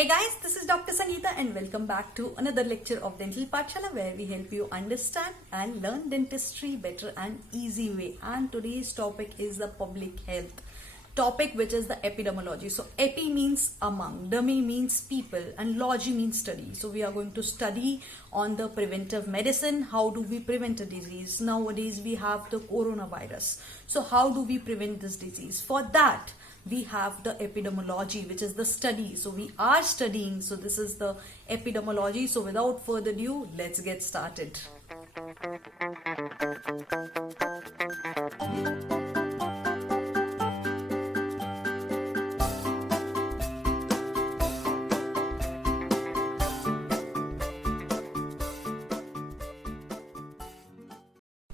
Hey guys, this is Dr. Sangeeta and welcome back to another lecture of Dental Pathshala where we help you understand and learn dentistry better and easy way. And today's topic is the public health topic, which is the epidemiology. So epi means among, demi means people, and logy means study. So we are going to study on the preventive medicine. How do we prevent a disease? Nowadays we have the coronavirus. So how do we prevent this disease? For that, we have the epidemiology, which is the study. So we are studying. So this is the epidemiology. So without further ado, let's get started.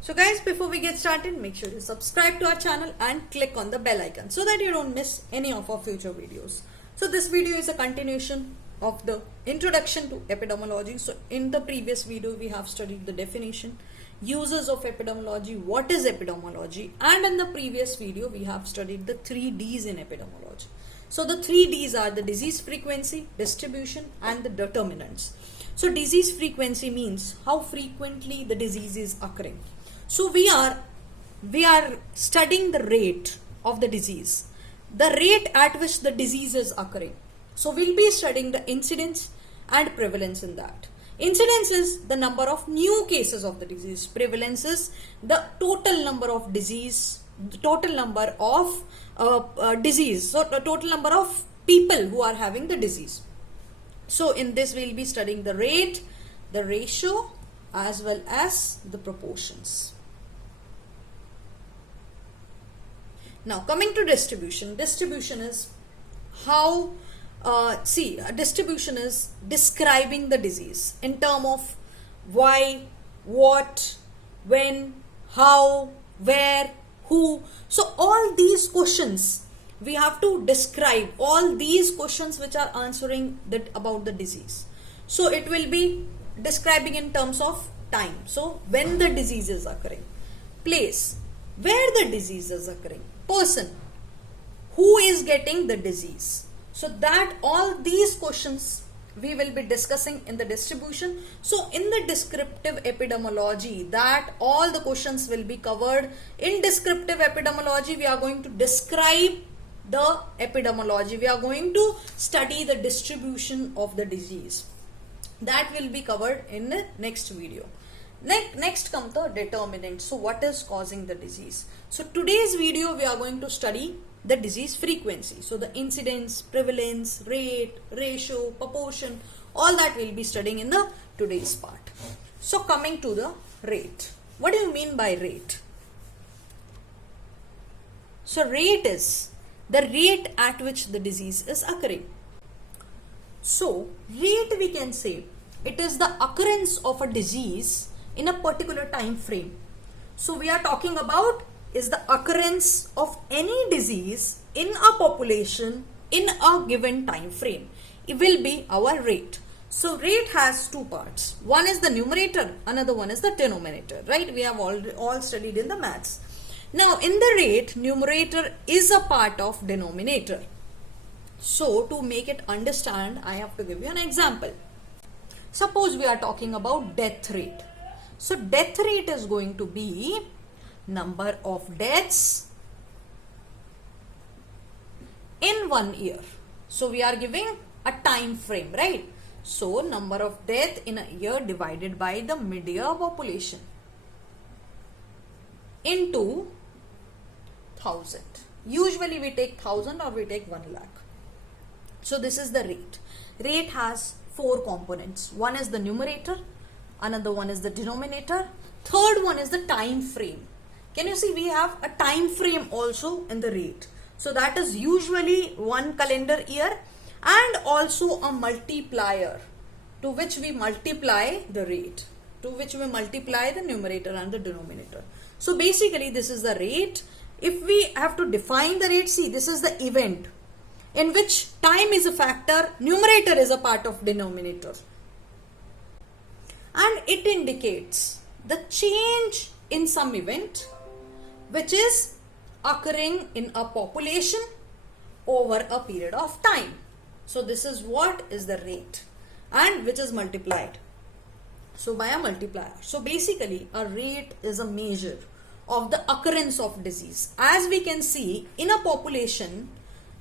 So guys, before we get started, make sure you subscribe to our channel and click on the bell icon so that you don't miss any of our future videos. So this video is a continuation of the introduction to epidemiology. So in the previous video, we have studied the definition, uses of epidemiology, what is epidemiology, and in the previous video, we have studied the 3 Ds in epidemiology. So the 3 Ds are the disease frequency, distribution, and the determinants. So disease frequency means how frequently the disease is occurring. So we are studying the rate of the disease, the rate at which the disease is occurring. So we'll be studying the incidence and prevalence in that. Incidence is the number of new cases of the disease. Prevalence is the total number of disease, the total number of disease. So the total number of people who are having the disease. So in this we'll be studying the rate, the ratio, as well as the proportions. Now coming to distribution. Distribution is how, distribution is describing the disease in terms of why, what, when, how, where, who. So all these questions we have to describe, all these questions which are answering that about the disease. So it will be describing in terms of time. So when the disease is occurring, place, where the disease is occurring, person, who is getting the disease. So that all these questions we will be discussing in the distribution. So in the descriptive epidemiology, that all the questions will be covered. In descriptive epidemiology, we are going to describe the epidemiology. We are going to study the distribution of the disease. That will be covered in the next video. Next comes the determinant. So what is causing the disease? So today's video we are going to study the disease frequency. So the incidence, prevalence, rate, ratio, proportion, all that we'll be studying in the today's part. So coming to the rate. What do you mean by rate? So rate is the rate at which the disease is occurring. So rate, we can say it is the occurrence of a disease in a particular time frame. So we are talking about is the occurrence of any disease in a population in a given time frame. It will be our rate. So rate has two parts. One is the numerator, another one is the denominator, right? We have all studied in the maths. Now in the rate, numerator is a part of denominator. So to make it understand, I have to give you an example. Suppose we are talking about death rate. So death rate is going to be number of deaths in 1 year. So we are giving a time frame, right? So number of death in a year divided by the mid-year population into 1000. Usually we take 1000 or we take 1 lakh. So this is the rate. Rate has 4 components. One is the numerator, another one is the denominator, third one is the time frame. Can you see we have a time frame also in the rate. So that is usually 1 calendar year and also a multiplier to which we multiply the rate, to which we multiply the numerator and the denominator. So basically this is the rate. If we have to define the rate, see this is the event in which time is a factor, numerator is a part of denominator. And it indicates the change in some event which is occurring in a population over a period of time. So this is what is the rate, and which is multiplied. So by a multiplier. So basically a rate is a measure of the occurrence of disease. As we can see in a population,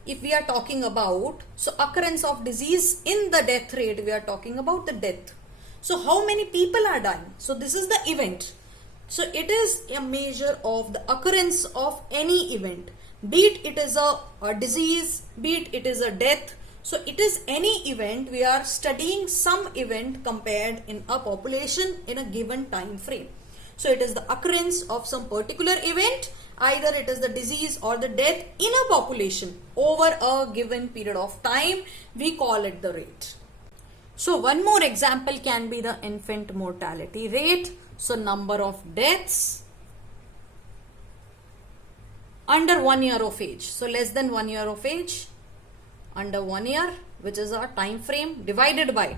if we are talking about, so occurrence of disease, in the death rate we are talking about the death. So how many people are dying? So this is the event. So it is a measure of the occurrence of any event, be it is a disease, be it is a death. So it is any event. We are studying some event compared in a population in a given time frame. So it is the occurrence of some particular event, either it is the disease or the death in a population over a given period of time. We call it the rate. So one more example can be the infant mortality rate. So number of deaths under 1 year of age. So less than 1 year of age, under 1 year, which is our time frame, divided by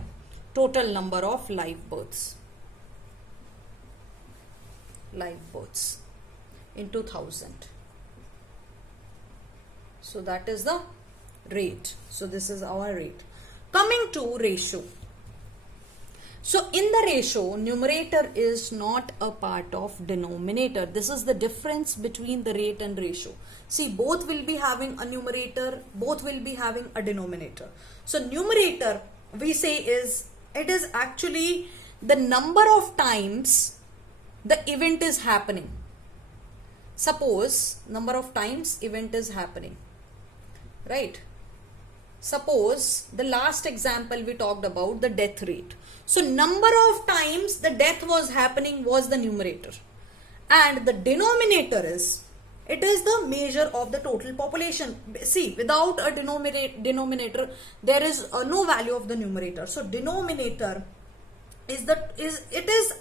total number of live births. Live births in 2000. So that is the rate. So this is our rate. Coming to ratio. So in the ratio, numerator is not a part of denominator. This is the difference between the rate and ratio. See, both will be having a numerator, both will be having a denominator. So numerator, we say it is actually the number of times the event is happening. Suppose number of times event is happening, right? Suppose the last example we talked about the death rate. So number of times the death was happening was the numerator, and the denominator is, it is the measure of the total population. See, without a denominator there is no value of the numerator. So denominator is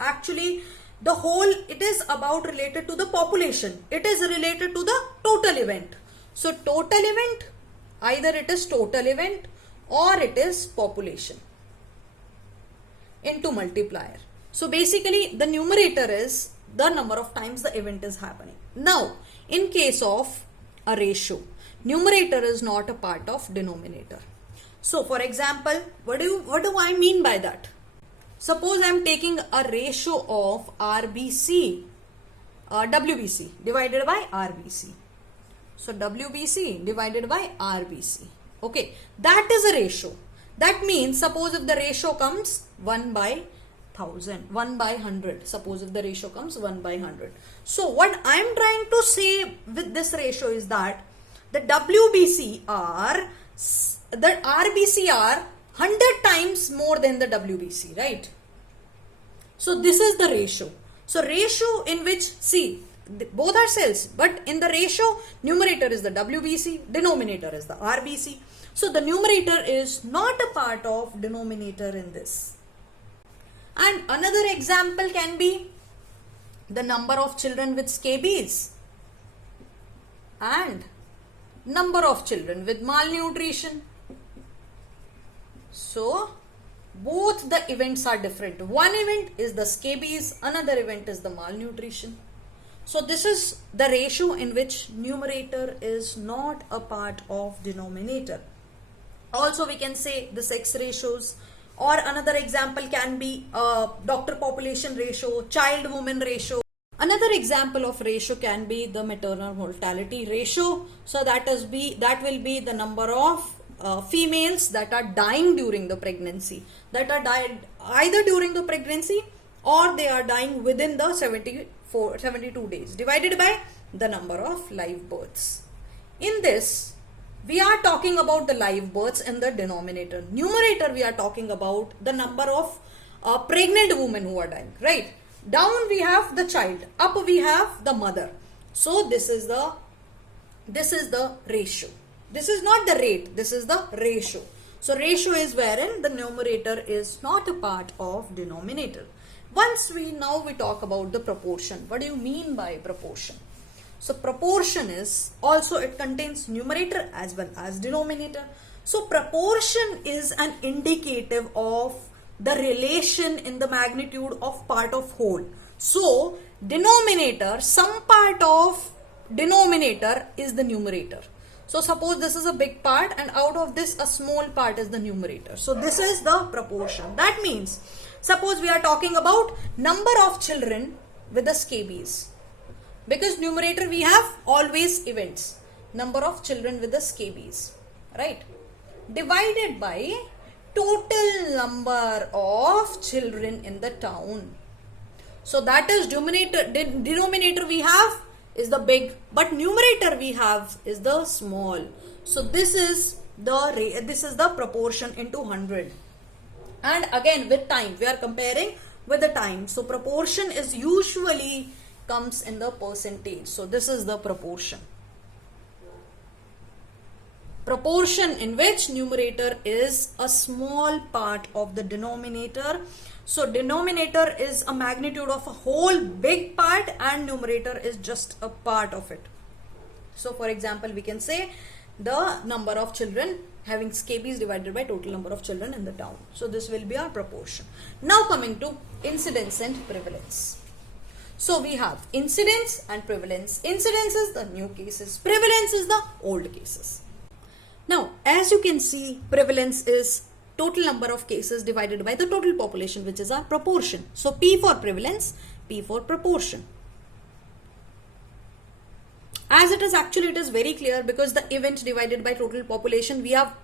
actually the whole, it is about related to the population. It is related to the total event. So total event, either it is total event or it is population into multiplier. So basically the numerator is the number of times the event is happening. Now in case of a ratio, numerator is not a part of denominator. So for example, what do I mean by that? Suppose I am taking a ratio of WBC divided by RBC. So WBC divided by RBC. Okay, that is a ratio. That means, suppose if the ratio comes 1 by 1000, 1 by 100. Suppose if the ratio comes 1 by 100. So what I am trying to say with this ratio is that the WBC are, the RBC are 100 times more than the WBC, right? So this is the ratio. So ratio in which, see, both are cells, but in the ratio, numerator is the WBC, denominator is the RBC. So the numerator is not a part of denominator in this. And another example can be the number of children with scabies and number of children with malnutrition. So both the events are different. One event is the scabies, another event is the malnutrition. So this is the ratio in which numerator is not a part of denominator. Also we can say the sex ratios, or another example can be doctor population ratio, child woman ratio. Another example of ratio can be the maternal mortality ratio. So that will be the number of females that are dying during the pregnancy, that are died either during the pregnancy or they are dying within the 72 days, divided by the number of live births. In this, we are talking about the live births in the denominator. Numerator, we are talking about the number of pregnant women who are dying, right? Down we have the child, up we have the mother. So this is the ratio. This is not the rate, this is the ratio. So ratio is wherein the numerator is not a part of denominator. Now we talk about the proportion. What do you mean by proportion? So proportion is also, it contains numerator as well as denominator. So proportion is an indicative of the relation in the magnitude of part of whole. So denominator, some part of denominator is the numerator. So suppose this is a big part and out of this a small part is the numerator. So this is the proportion. That means suppose we are talking about number of children with the scabies. Because numerator we have always events. Number of children with the scabies. Right? Divided by total number of children in the town. So that is denominator we have is the big, but numerator we have is the small. So this is the proportion into 100. And again with time, we are comparing with the time. So proportion is usually comes in the percentage. So this is the proportion. Proportion in which numerator is a small part of the denominator. So denominator is a magnitude of a whole big part and numerator is just a part of it. So for example, we can say the number of children having scabies divided by total number of children in the town. So this will be our proportion. Now coming to incidence and prevalence. So we have incidence and prevalence. Incidence is the new cases. Prevalence is the old cases. Now, as you can see, prevalence is total number of cases divided by the total population, which is our proportion. So P for prevalence, P for proportion. As it is actually, it is very clear because the event divided by total population, we have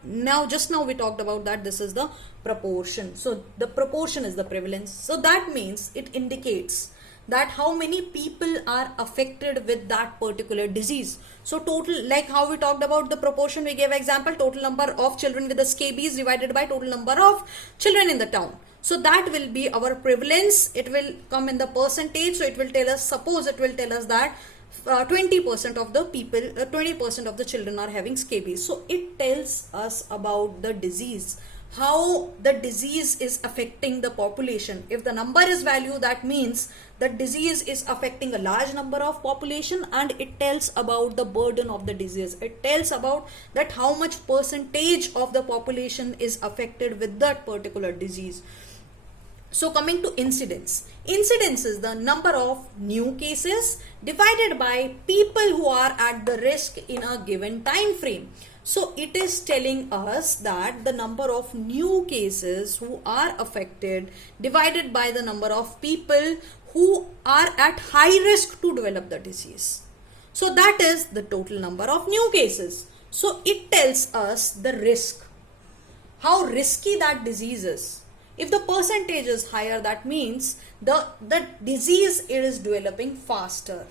just now we talked about that this is the proportion. So the proportion is the prevalence. So that means it indicates that how many people are affected with that particular disease. So total, like how we talked about the proportion, we gave example, total number of children with the scabies divided by total number of children in the town. So that will be our prevalence. It will come in the percentage. So it will tell us, suppose it will tell us that 20% of the people, 20% of the children are having scabies. So it tells us about the disease, how the disease is affecting the population. If the number is value, that means the disease is affecting a large number of population, and it tells about the burden of the disease. It tells about that how much percentage of the population is affected with that particular disease. So coming to incidence. Incidence is the number of new cases divided by people who are at the risk in a given time frame. So it is telling us that the number of new cases who are affected divided by the number of people who are at high risk to develop the disease. So that is the total number of new cases. So it tells us the risk, how risky that disease is. If the percentage is higher, that means the disease is developing faster,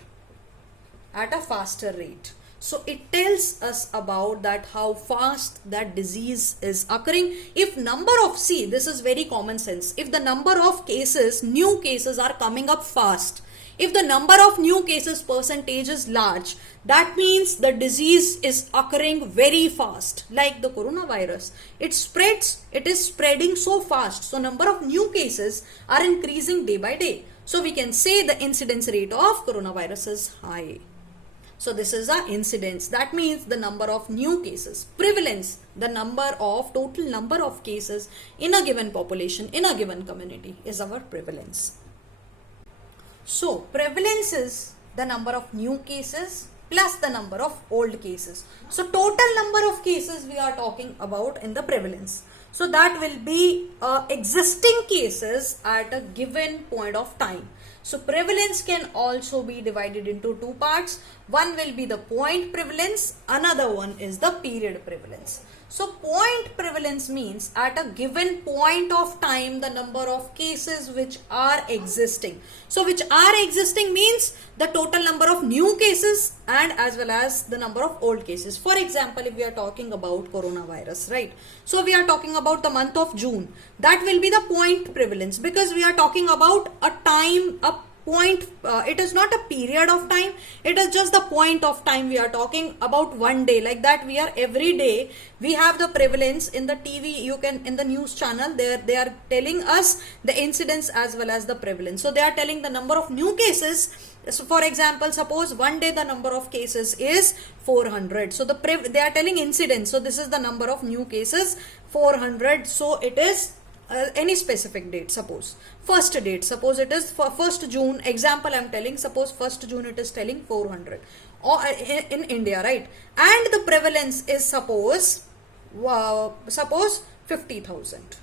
at a faster rate. So it tells us about that how fast that disease is occurring. If number of, see, this is very common sense. If the number of cases, new cases are coming up fast, if the number of new cases percentage is large, that means the disease is occurring very fast. Like the coronavirus, it spreads, it is spreading so fast. So number of new cases are increasing day by day. So we can say the incidence rate of coronavirus is high. So this is our incidence. That means the number of new cases. Prevalence, the total number of cases in a given population, in a given community, is our prevalence. So prevalence is the number of new cases plus the number of old cases. So total number of cases we are talking about in the prevalence. So that will be existing cases at a given point of time. So prevalence can also be divided into two parts. One will be the point prevalence, another one is the period prevalence. So point prevalence means at a given point of time the number of cases which are existing. So which are existing means the total number of new cases and as well as the number of old cases. For example, if we are talking about coronavirus, right? So we are talking about the month of June. That will be the point prevalence because we are talking about a time, a point, it is not a period of time, it is just the point of time. We are talking about one day, like that we are every day we have the prevalence in the TV, you can in the news channel they are telling us the incidence as well as the prevalence. So they are telling the number of new cases. So for example, suppose one day the number of cases is 400, so they are telling incidence, so this is the number of new cases 400. So it is any specific date, suppose first date, suppose it is for 1st June, example I am telling, suppose 1st June it is telling 400. or in India, right? And the prevalence is suppose 50,000.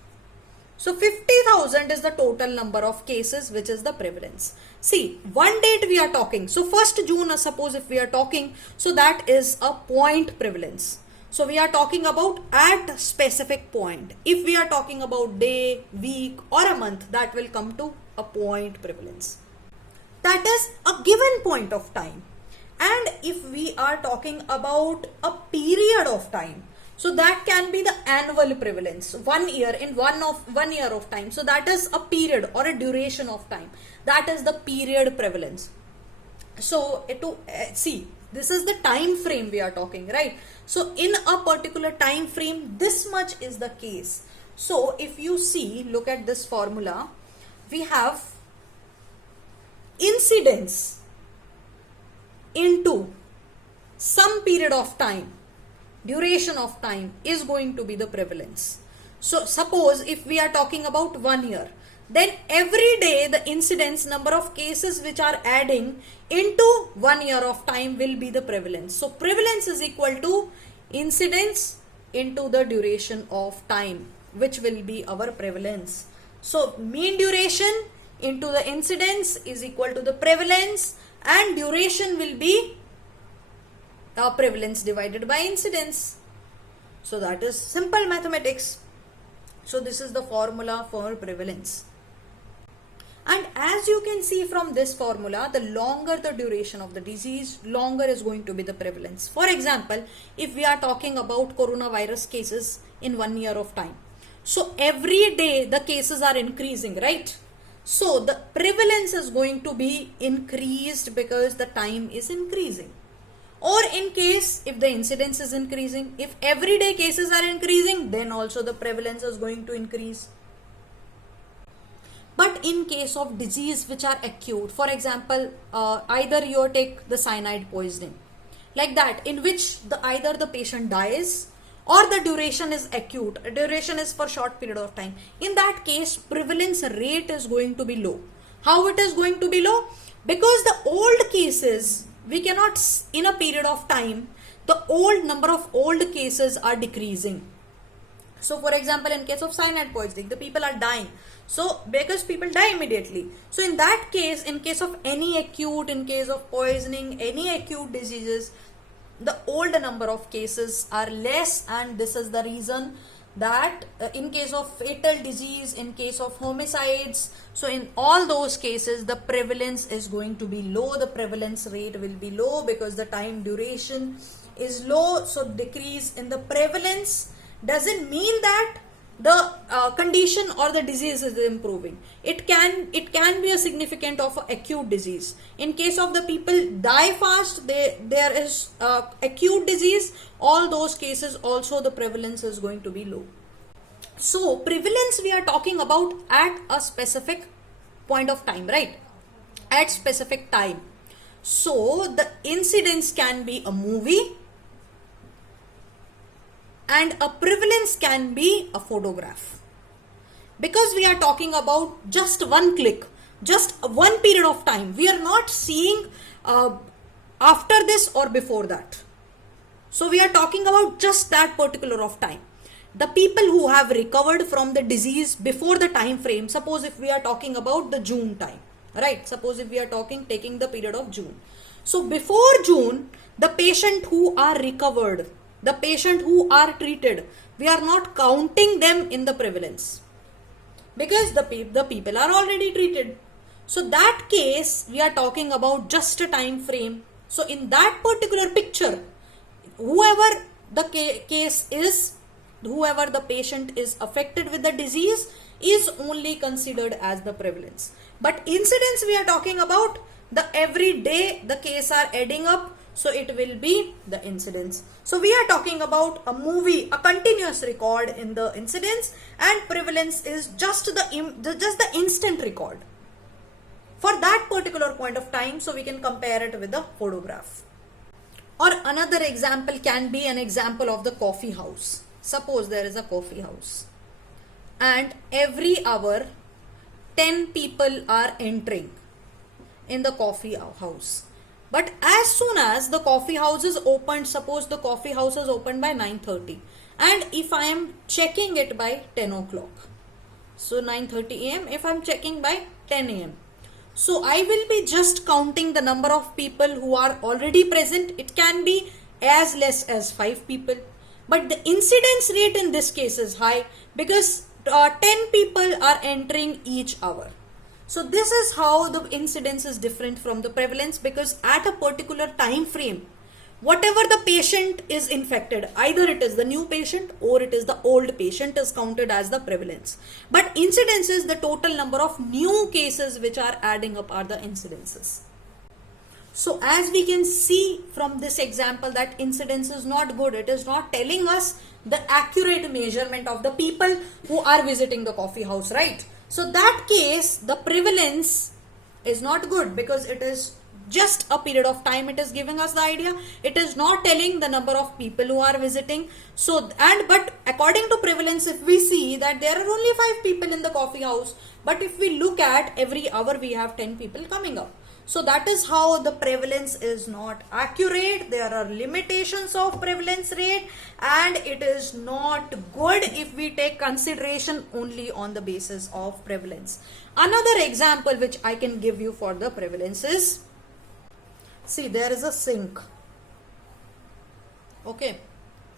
So 50,000 is the total number of cases, which is the prevalence. See, one date we are talking. So 1st June, suppose if we are talking, so that is a point prevalence. So we are talking about at specific point. If we are talking about day, week or a month, that will come to a point prevalence. That is a given point of time. And if we are talking about a period of time, so that can be the annual prevalence, 1 year in 1 year of time. So that is a period or a duration of time. That is the period prevalence. So to see, this is the time frame we are talking, right? So in a particular time frame, this much is the case. So if you see, look at this formula, we have incidence into some period of time, duration of time is going to be the prevalence. So suppose if we are talking about 1 year, then every day the incidence number of cases which are adding into 1 year of time will be the prevalence. So prevalence is equal to incidence into the duration of time, which will be our prevalence. So mean duration into the incidence is equal to the prevalence, and duration will be prevalence divided by incidence. So that is simple mathematics. So this is the formula for prevalence. And as you can see from this formula, the longer the duration of the disease, longer is going to be the prevalence. For example, if we are talking about coronavirus cases in 1 year of time, so every day the cases are increasing, right? So the prevalence is going to be increased because the time is increasing. Or in case if the incidence is increasing, if everyday cases are increasing, then also the prevalence is going to increase. But in case of disease which are acute, for example, either you take the cyanide poisoning, like that, in which either the patient dies or the duration is acute, duration is for short period of time. In that case, prevalence rate is going to be low. How it is going to be low? Because the old cases, we cannot, in a period of time, the number of old cases are decreasing. So for example, in case of cyanide poisoning, the people are dying. So because people die immediately. So in that case, in case of any acute, in case of poisoning, any acute diseases, the old number of cases are less, and this is the reason that in case of fatal disease, in case of homicides, so in all those cases the prevalence is going to be low, the prevalence rate will be low because the time duration is low. So decrease in the prevalence doesn't mean that the condition or the disease is improving. It can be a significant of acute disease. In case of the people die fast, there is acute disease, all those cases also the prevalence is going to be low. So prevalence we are talking about at a specific point of time, right? At specific time. So the incidence can be a movie, and a prevalence can be a photograph. Because we are talking about just one click, just one period of time. We are not seeing after this or before that. So we are talking about just that particular of time. The people who have recovered from the disease before the time frame, suppose if we are talking about the June time, right? Suppose if we are taking the period of June. So before June, the patient who are recovered, the patient who are treated, we are not counting them in the prevalence because the people are already treated. So that case we are talking about just a time frame. So in that particular picture, whoever the case is, whoever the patient is affected with the disease is only considered as the prevalence. But incidence we are talking about, the every day the case are adding up, so it will be the incidence. So we are talking about a movie, a continuous record in the incidence, and prevalence is just the instant record for that particular point of time. So we can compare it with the photograph. Or another example can be an example of the coffee house. Suppose there is a coffee house and every hour 10 people are entering in the coffee house, But as soon as the coffee house is opened, suppose the coffee house is opened by 9:30, and if I am checking it by 10 o'clock, so 9:30 a.m. if I am checking by 10 a.m., so I will be just counting the number of people who are already present. It can be as less as 5 people, but the incidence rate in this case is high because 10 people are entering each hour. So this is how the incidence is different from the prevalence, because at a particular time frame, whatever the patient is infected, either it is the new patient or it is the old patient, is counted as the prevalence. But incidence is the total number of new cases which are adding up are the incidences. So as we can see from this example that incidence is not good. It is not telling us the accurate measurement of the people who are visiting the coffee house, right? So that case, the prevalence is not good because it is just a period of time. It is giving us the idea. It is not telling the number of people who are visiting. So, but according to prevalence, if we see that there are only 5 people in the coffee house, but if we look at every hour, we have 10 people coming up. So that is how the prevalence is not accurate. There are limitations of prevalence rate, and it is not good if we take consideration only on the basis of prevalence. Another example which I can give you for the prevalence is, see, there is a sink, okay,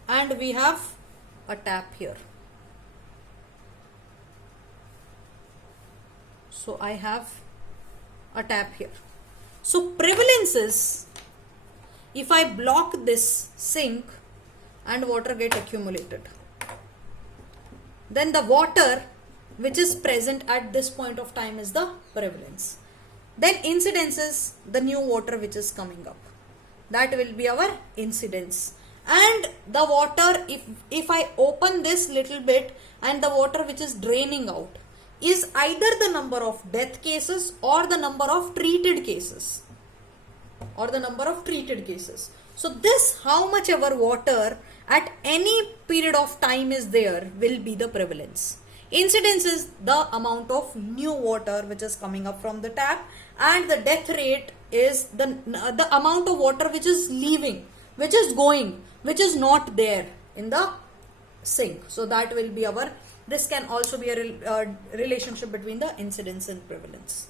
and we have a tap here. So I have a tap here. So prevalence is, if I block this sink and water get accumulated, then the water which is present at this point of time is the prevalence. Then incidence is the new water which is coming up. That will be our incidence. And the water, if I open this little bit and the water which is draining out, is either the number of death cases or the number of treated cases. So this, how much ever water at any period of time is there, will be the prevalence. Incidence is the amount of new water which is coming up from the tap, and the death rate is the amount of water which is leaving, which is going, which is not there in the sink. So that will be our, this can also be a relationship between the incidence and prevalence.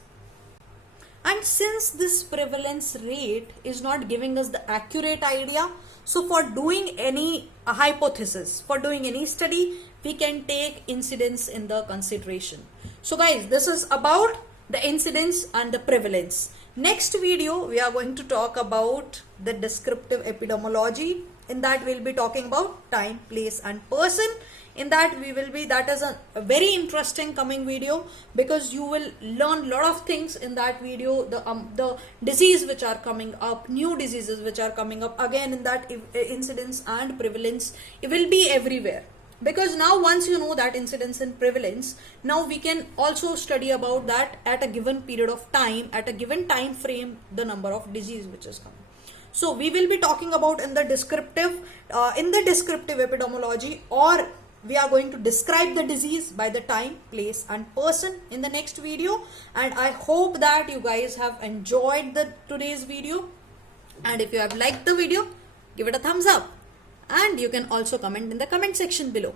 And since this prevalence rate is not giving us the accurate idea, so for doing any hypothesis, for doing any study, we can take incidence in the consideration. So guys, this is about the incidence and the prevalence. Next video, we are going to talk about the descriptive epidemiology. In that, we'll be talking about time, place and person. In that that is a very interesting coming video, because you will learn lot of things in that video. The disease which are coming up, new diseases which are coming up, again in that incidence and prevalence, it will be everywhere. Because now once you know that incidence and prevalence, now we can also study about that at a given period of time, at a given time frame, the number of disease which is coming. So we will be talking about in the descriptive epidemiology, or we are going to describe the disease by the time, place and person in the next video. And I hope that you guys have enjoyed today's video, and if you have liked the video, give it a thumbs up, and you can also comment in the comment section below.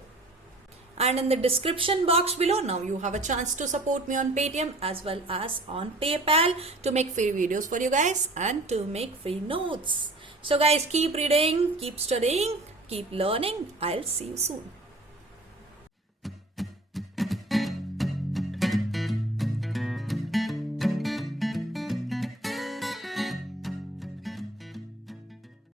And in the description box below, now you have a chance to support me on Paytm as well as on PayPal to make free videos for you guys and to make free notes. So guys, keep reading, keep studying, keep learning. I'll see you soon.